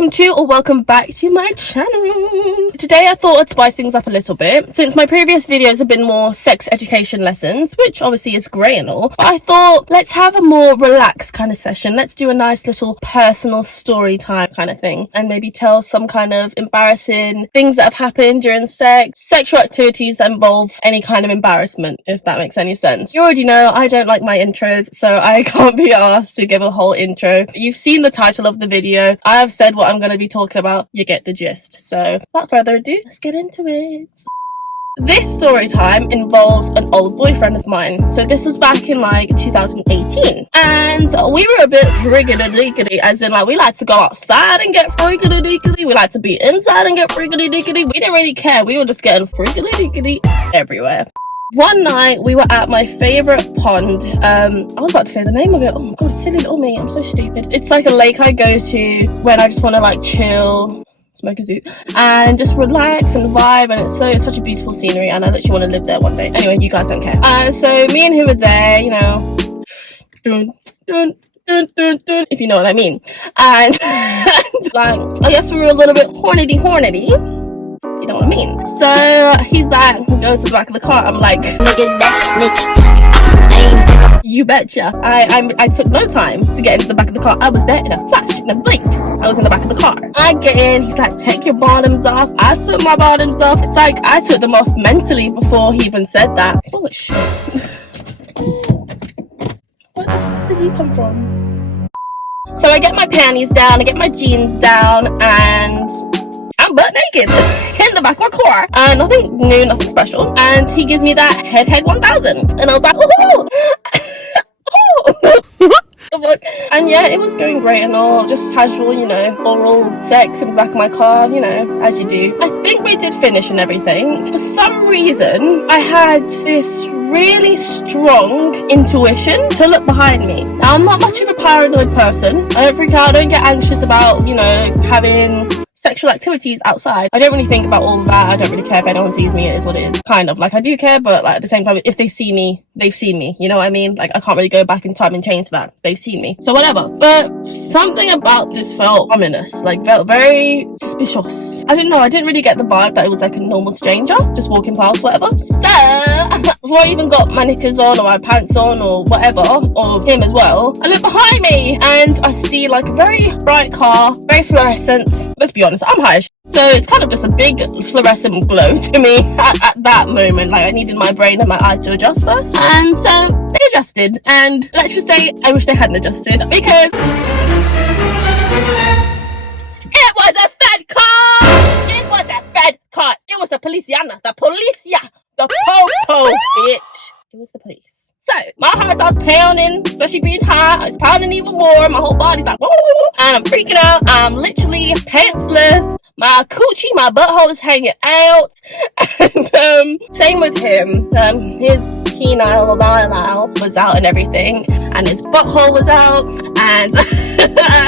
Welcome to or welcome back to my channel. Today I thought I'd spice things up a little bit since my previous videos have been more sex education lessons, which obviously is great and all, but I thought let's have a more relaxed kind of session. Let's do a nice little personal story time kind of thing and maybe tell some kind of embarrassing things that have happened during sexual activities that involve any kind of embarrassment, if that makes any sense. You already know I don't like my intros, so I can't be asked to give a whole intro. You've seen the title of the video. I have said what I'm going to be talking about. You get the gist. So without further ado, let's get into it. This story time involves an old boyfriend of mine. So this was back in like 2018. And we were a bit friggity-diggity, as in like we like to go outside and get friggity-diggity. We like to be inside and get friggity-diggity. We didn't really care. We were just getting friggity-diggity everywhere. One night we were at my favourite pond. I was about to say the name of it. Oh my god, silly little me. I'm so stupid. It's like a lake I go to when I just want to like chill, smoke a zoot, and just relax and vibe, and it's such a beautiful scenery, and I literally want to live there one day. Anyway, you guys don't care. So me and him were there, you know, dun, dun, dun, dun, dun, if you know what I mean. And like, I guess we were a little bit hornety. You know what I mean? So he's like, go to the back of the car. I'm like, nigga, that snitch. You betcha. I took no time to get into the back of the car. I was there in a flash, in a blink. I was in the back of the car. I get in. He's like, take your bottoms off. I took my bottoms off. It's like I took them off mentally before he even said that. It wasn't shit. Where the f did he come from? So I get my panties down. I get my jeans down, and I'm butt naked in the back of my car. Nothing new, nothing special. And he gives me that head 1000. And I was like, oh, and yeah, it was going great and all, just casual, you know, oral sex in the back of my car, you know, as you do. I think we did finish and everything. For some reason, I had this really strong intuition to look behind me. Now, I'm not much of a paranoid person. I don't freak out, I don't get anxious about, you know, having sexual activities outside. I don't really think about all of that. I don't really care if anyone sees me. It is what it is. Kind of. Like, I do care, but like at the same time, if they see me, they've seen me. You know what I mean? Like, I can't really go back in time and change that. They've seen me. So whatever. But something about this felt ominous. Like, felt very suspicious. I don't know. I didn't really get the vibe that it was like a normal stranger just walking past, whatever. So, before I even got my knickers on or my pants on or whatever, or him as well, I look behind me and I see like a very bright car, very fluorescent. Let's be honest, I'm high, so it's kind of just a big fluorescent glow to me at that moment. Like, I needed my brain and my eyes to adjust first, and so they adjusted. And let's just say I wish they hadn't adjusted, because it was a fed car. It was a fed car. It was the Policiana, the Policia, the po-po bitch. It was the police. So my heart starts pounding, especially being high. It's pounding even more. My whole body's like, whoa, and I'm freaking out. I'm literally pantsless. My coochie, my butthole is hanging out. And same with him. His penile was out and everything, and his butthole was out, and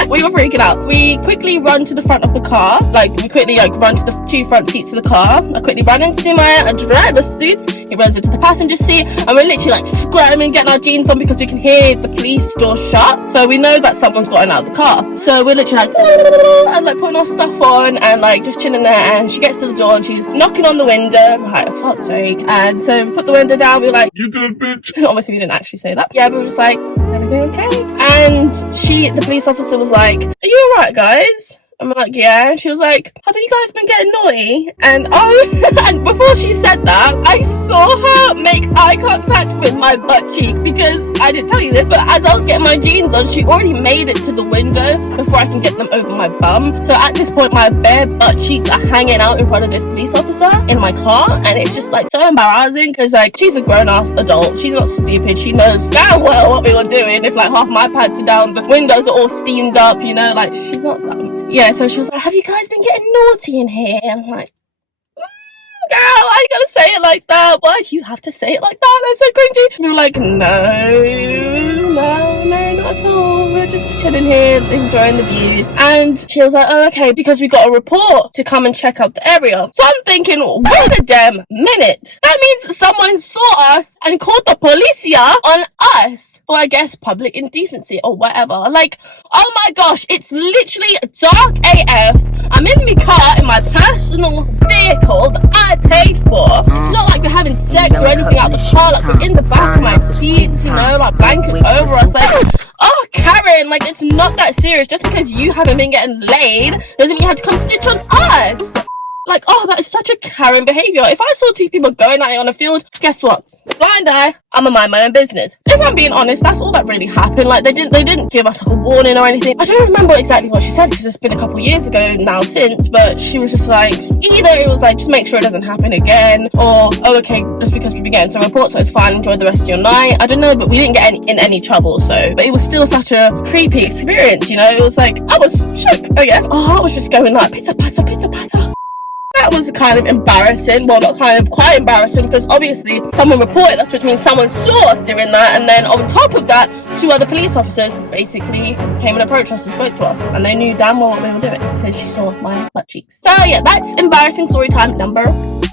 we were freaking out. We quickly run to the front of the car. Like, we quickly run to the two front seats of the car. I quickly run into my driver's seat. He runs into the passenger seat, and we're literally like squirming, getting our jeans on because we can hear the police door shut. So we know that someone's gotten out of the car. So we're literally like, and like putting our stuff on and like just chilling there. And she gets to the door and she's knocking on the window. I'm like, for fuck's sake. And so we put the window down. We were like, you good, bitch? Obviously, we didn't actually say that. Yeah, we were just like, is everything okay? And the police officer was like, are you alright, guys? I'm like, yeah. And she was like, have you guys been getting naughty? And and before she said that, I saw her make eye contact with my butt cheek, because I didn't tell you this, but as I was getting my jeans on, she already made it to the window before I can get them over my bum. So at this point, my bare butt cheeks are hanging out in front of this police officer in my car, and it's just like so embarrassing, because like, she's a grown-ass adult. She's not stupid. She knows damn well what we were doing. If like half my pants are down, the windows are all steamed up, you know, like, she's not dumb. Yeah, so she was like, have you guys been getting naughty in here? And I'm like, girl, why you gotta say it like that? Why do you have to say it like that? That's so cringy. And you're like, no, that's all. We're just chilling here, enjoying the view. And she was like, oh, okay, because we got a report to come and check out the area. So I'm thinking, wait a damn minute. That means someone saw us and called the policia on us for, I guess, public indecency or whatever. Like, oh my gosh, it's literally dark AF. I'm in my car in my personal vehicle that I paid for. It's not like we're having sex or anything out the car. Like, we're in the back of my seats, you know, like blankets over us. Like, oh, Karen, like, it's not that serious. Just because you haven't been getting laid doesn't mean you have to come stitch on us. Like, oh, that is such a Karen behaviour. If I saw two people going at it on a field, guess what? Blind eye, I'ma mind my own business. If I'm being honest, that's all that really happened. Like, they didn't give us like a warning or anything. I don't remember exactly what she said because it's been a couple of years ago now since, but she was just like, either it was like, just make sure it doesn't happen again, or, oh, okay, just because we've been getting some reports, so it's fine, enjoy the rest of your night. I don't know, but we didn't get in any trouble, so, but it was still such a creepy experience, you know? It was like, I was shook, I guess. My heart was just going like, pitter patter, pitter patter. That was kind of embarrassing. Well, not kind of, quite embarrassing, because obviously someone reported us, which means someone saw us doing that, and then on top of that, two other police officers basically came and approached us and spoke to us, and they knew damn well what we were doing because she saw my butt cheeks. So yeah, that's embarrassing story time number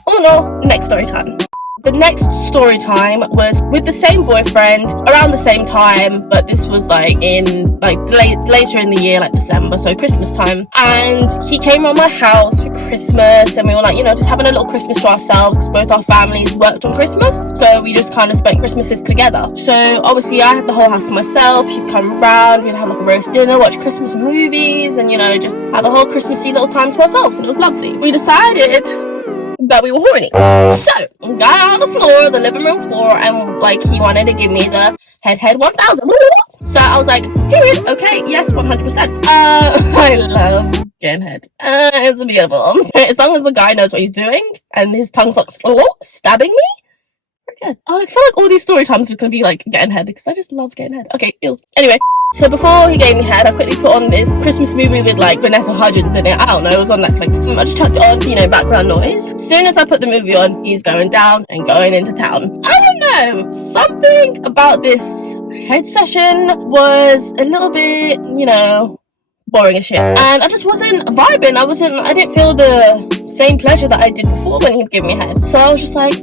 uno. Next story time. The next story time was with the same boyfriend around the same time, but this was like in like later in the year, like December, so Christmas time. And he came around my house for Christmas, and we were like, you know, just having a little Christmas to ourselves because both our families worked on Christmas, so we just kind of spent Christmases together. So obviously I had the whole house to myself. He'd come around, we'd have like a roast dinner, watch Christmas movies, and you know, just have a whole Christmassy little time to ourselves, and it was lovely. We decided that we were horny. So, got on the floor, the living room floor, and like he wanted to give me the head 1000. So I was like, period, okay, yes, 100%. I love getting head. It's beautiful. As long as the guy knows what he's doing and his tongue's like stabbing me, we're good. I feel like all these story times are gonna be like getting head because I just love getting head. Okay, ew. Anyway, so before he gave me head, I quickly put on this Christmas movie with like Vanessa Hudgens in it. I don't know, it was on Netflix. I just chucked it on, you know, background noise. As soon as I put the movie on, he's going down and going into town. I don't know, something about this head session was a little bit, you know, boring as shit. And I just wasn't vibing. I didn't feel the same pleasure that I did before when he'd give me head. So I was just like,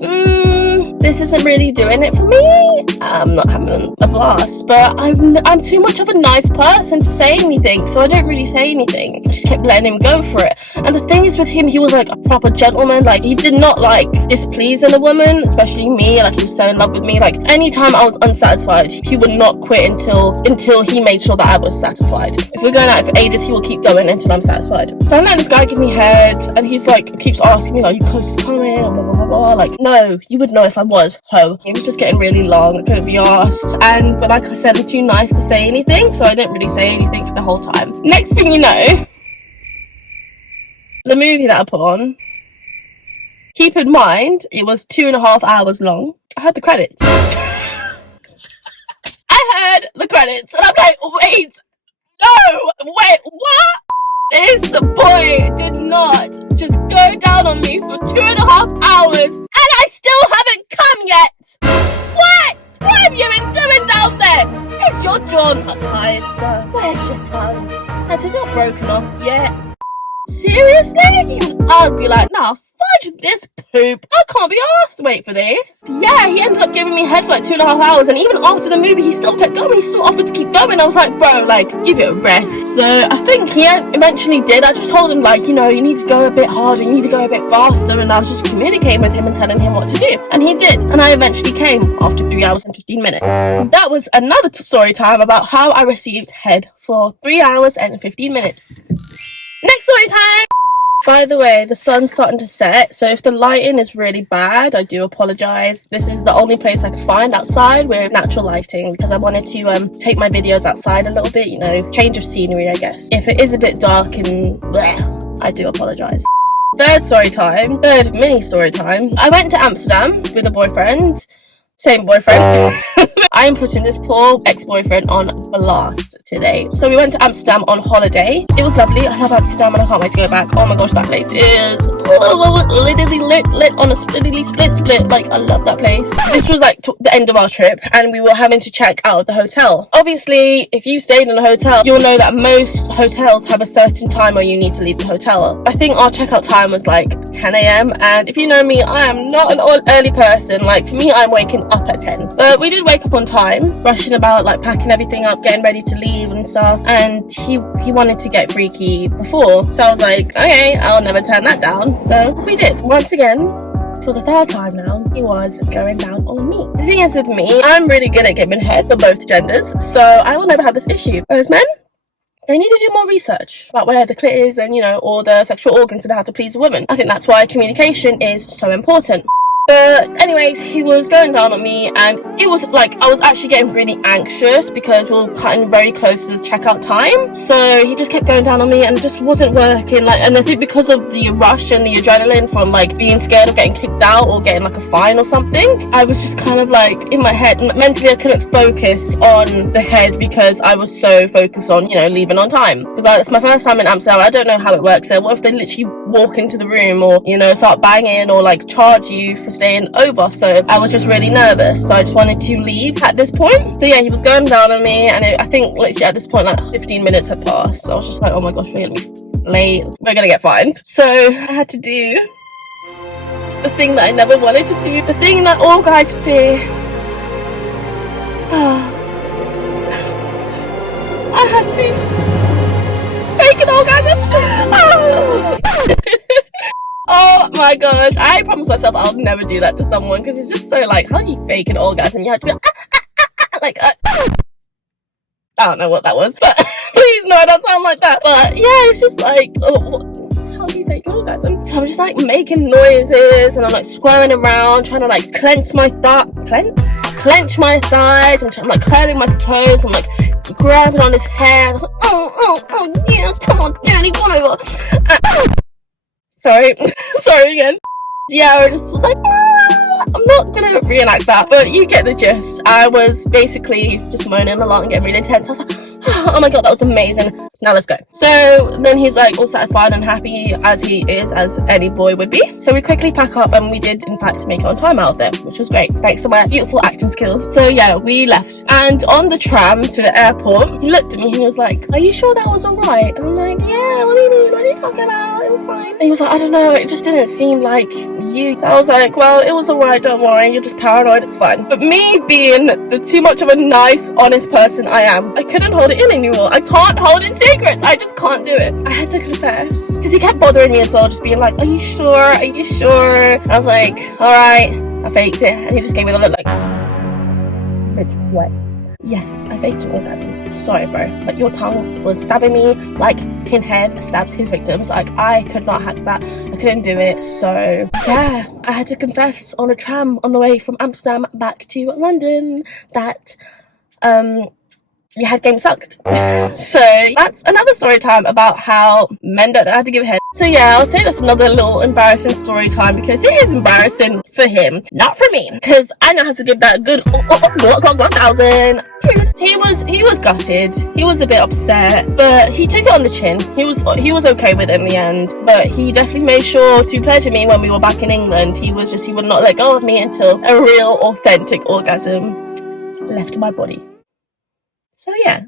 this isn't really doing it for me. I'm not having a blast, but I'm too much of a nice person to say anything, so I don't really say anything. I just kept letting him go for it. And the thing is with him, he was like a proper gentleman. Like, he did not like displeasing a woman, especially me. Like, he was so in love with me. Like, anytime I was unsatisfied, he would not quit until he made sure that I was satisfied. If we're going out for ages, he will keep going until I'm satisfied. So I'm letting this guy give me head, and he's like, keeps asking me, like, you close to coming, blah, blah, blah, blah. Like, no, you would know if I was, ho. It was just getting really long, I couldn't be asked. But like I said, I'm too nice to say anything, so I didn't really say anything for the whole time. Next thing you know, the movie that I put on, keep in mind, it was 2.5 hours long. I heard the credits. I heard the credits, and I'm like, wait, no, wait, what? This boy did not just go down on me for 2.5 hours, and I still haven't come yet. What? What have you been doing down there? Is your jaw not tired, sir? Where's your tongue? Has it not broken off yet? Seriously? I'd be like, nah, fudge this poop. I can't be arsed to wait for this. Yeah, he ended up giving me head for like 2.5 hours, and even after the movie, he still kept going. He still offered to keep going. I was like, bro, like, give it a rest. So I think he eventually did. I just told him, like, you know, you need to go a bit harder, you need to go a bit faster, and I was just communicating with him and telling him what to do. And he did. And I eventually came after 3 hours and 15 minutes. That was another story time about how I received head for 3 hours and 15 minutes. Next story time! By the way, the sun's starting to set, so if the lighting is really bad, I do apologise. This is the only place I could find outside with natural lighting because I wanted to take my videos outside a little bit, you know, change of scenery, I guess. If it is a bit dark and bleh, I do apologise. Third mini story time. I went to Amsterdam with a boyfriend. Same boyfriend. I am putting this poor ex-boyfriend on blast today. So we went to Amsterdam on holiday. It was lovely. I love Amsterdam and I can't wait to go back. Oh my gosh, that place is literally lit on a split. Like, I love that place. This was like the end of our trip and we were having to check out of the hotel. Obviously, if you stayed in a hotel, you'll know that most hotels have a certain time where you need to leave the hotel. I think our checkout time was like 10 a.m. and if you know me, I am not an early person. Like, for me, I'm waking up at 10. But we did wake up on time, rushing about, like packing everything up, getting ready to leave and stuff. And he wanted to get freaky before. So I was like, okay, I'll never turn that down. So we did. Once again, for the third time now, he was going down on me. The thing is with me, I'm really good at giving head for both genders. So I will never have this issue. Whereas men, they need to do more research about where the clit is and, you know, all the sexual organs and how to please a woman. I think that's why communication is so important. But anyways, he was going down on me and it was like I was actually getting really anxious because we were cutting very close to the checkout time. So he just kept going down on me and it just wasn't working. Like, and I think because of the rush and the adrenaline from like being scared of getting kicked out or getting like a fine or something, I was just kind of like in my head, mentally I couldn't focus on the head because I was so focused on, you know, leaving on time. Because it's my first time in Amsterdam. I don't know how it works there. What if they literally walk into the room or, you know, start banging or like charge you for staying over? So I was just really nervous, so I just wanted to leave at this point. So yeah, he was going down on me and I think literally at this point like 15 minutes had passed. I was just like, oh my gosh, we're gonna be late, we're gonna get fined. So I had to do the thing that I never wanted to do, the thing that all guys fear. I had to fake an orgasm. Oh my gosh, I promised myself I'll never do that to someone because it's just so like, how do you fake an orgasm? You have to be like, I don't know what that was, but please no, I don't sound like that. But yeah, it's just like, how do you fake an orgasm? So I'm just like making noises and I'm like squirming around, trying to like clench my thighs. I'm like curling my toes. I'm like grabbing on his hair. I was like, oh yeah, come on, daddy, come over. Sorry again. Yeah, I just was like, I'm not gonna reenact that, but you get the gist. I was basically just moaning a lot and getting really intense. I was like, oh my god, that was amazing. Now let's go. So then he's like all satisfied and happy as he is, as any boy would be. So we quickly pack up and we did in fact make it on time out of there, which was great thanks to my beautiful acting skills. So yeah, we left and on the tram to the airport, he looked at me and he was like, are you sure that was alright? And I'm like, yeah, what do you mean? What are you talking about? It was fine. And he was like, I don't know, it just didn't seem like you. So I was like, well, it was alright, don't worry, you're just paranoid, it's fine. But me being the too much of a nice, honest person I am, I couldn't hold it in anymore. I can't hold in secrets. I just can't do it. I had to confess because he kept bothering me as well, just being like, are you sure? Are you sure? I was like, all right. I faked it, and he just gave me the look like, bitch, what? Yes, I faked an orgasm. Sorry, bro, but your tongue was stabbing me like Pinhead stabs his victims. Like, I could not hack that. I couldn't do it. So yeah, I had to confess on a tram on the way from Amsterdam back to London that your head game sucked. So that's another story time about how men don't know how to give head. So yeah, I'll say that's another little embarrassing story time because it is embarrassing for him, not for me, because I know how to give that good 1000. He was gutted. He was a bit upset, but he took it on the chin. He was okay with it in the end, but he definitely made sure to pleasure me when we were back in England. He would not let go of me until a real authentic orgasm left my body. So yeah.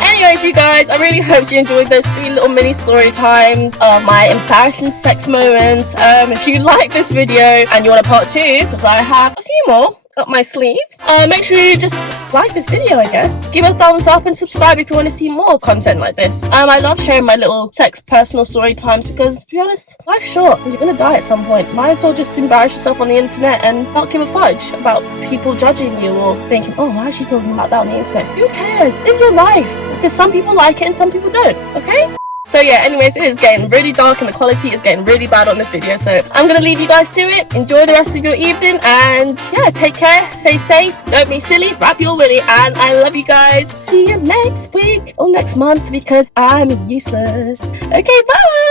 Anyways, you guys, I really hope you enjoyed those 3 little mini story times of my embarrassing sex moments. If you like this video and you want a part 2, because I have a few more up my sleeve, make sure you just like this video, I guess. Give it a thumbs up and subscribe if you want to see more content like this. I love sharing my little sex personal story times because, to be honest, life's short and you're gonna die at some point. Might as well just embarrass yourself on the internet and not give a fudge about people judging you or thinking, oh, why is she talking about that on the internet? Who cares? Live your life, because some people like it and some people don't, okay? So yeah, anyways, it is getting really dark and the quality is getting really bad on this video, so I'm gonna leave you guys to it. Enjoy the rest of your evening and yeah, take care, stay safe, don't be silly, wrap your willy, and I love you guys. See you next week or next month because I'm useless. Okay, bye!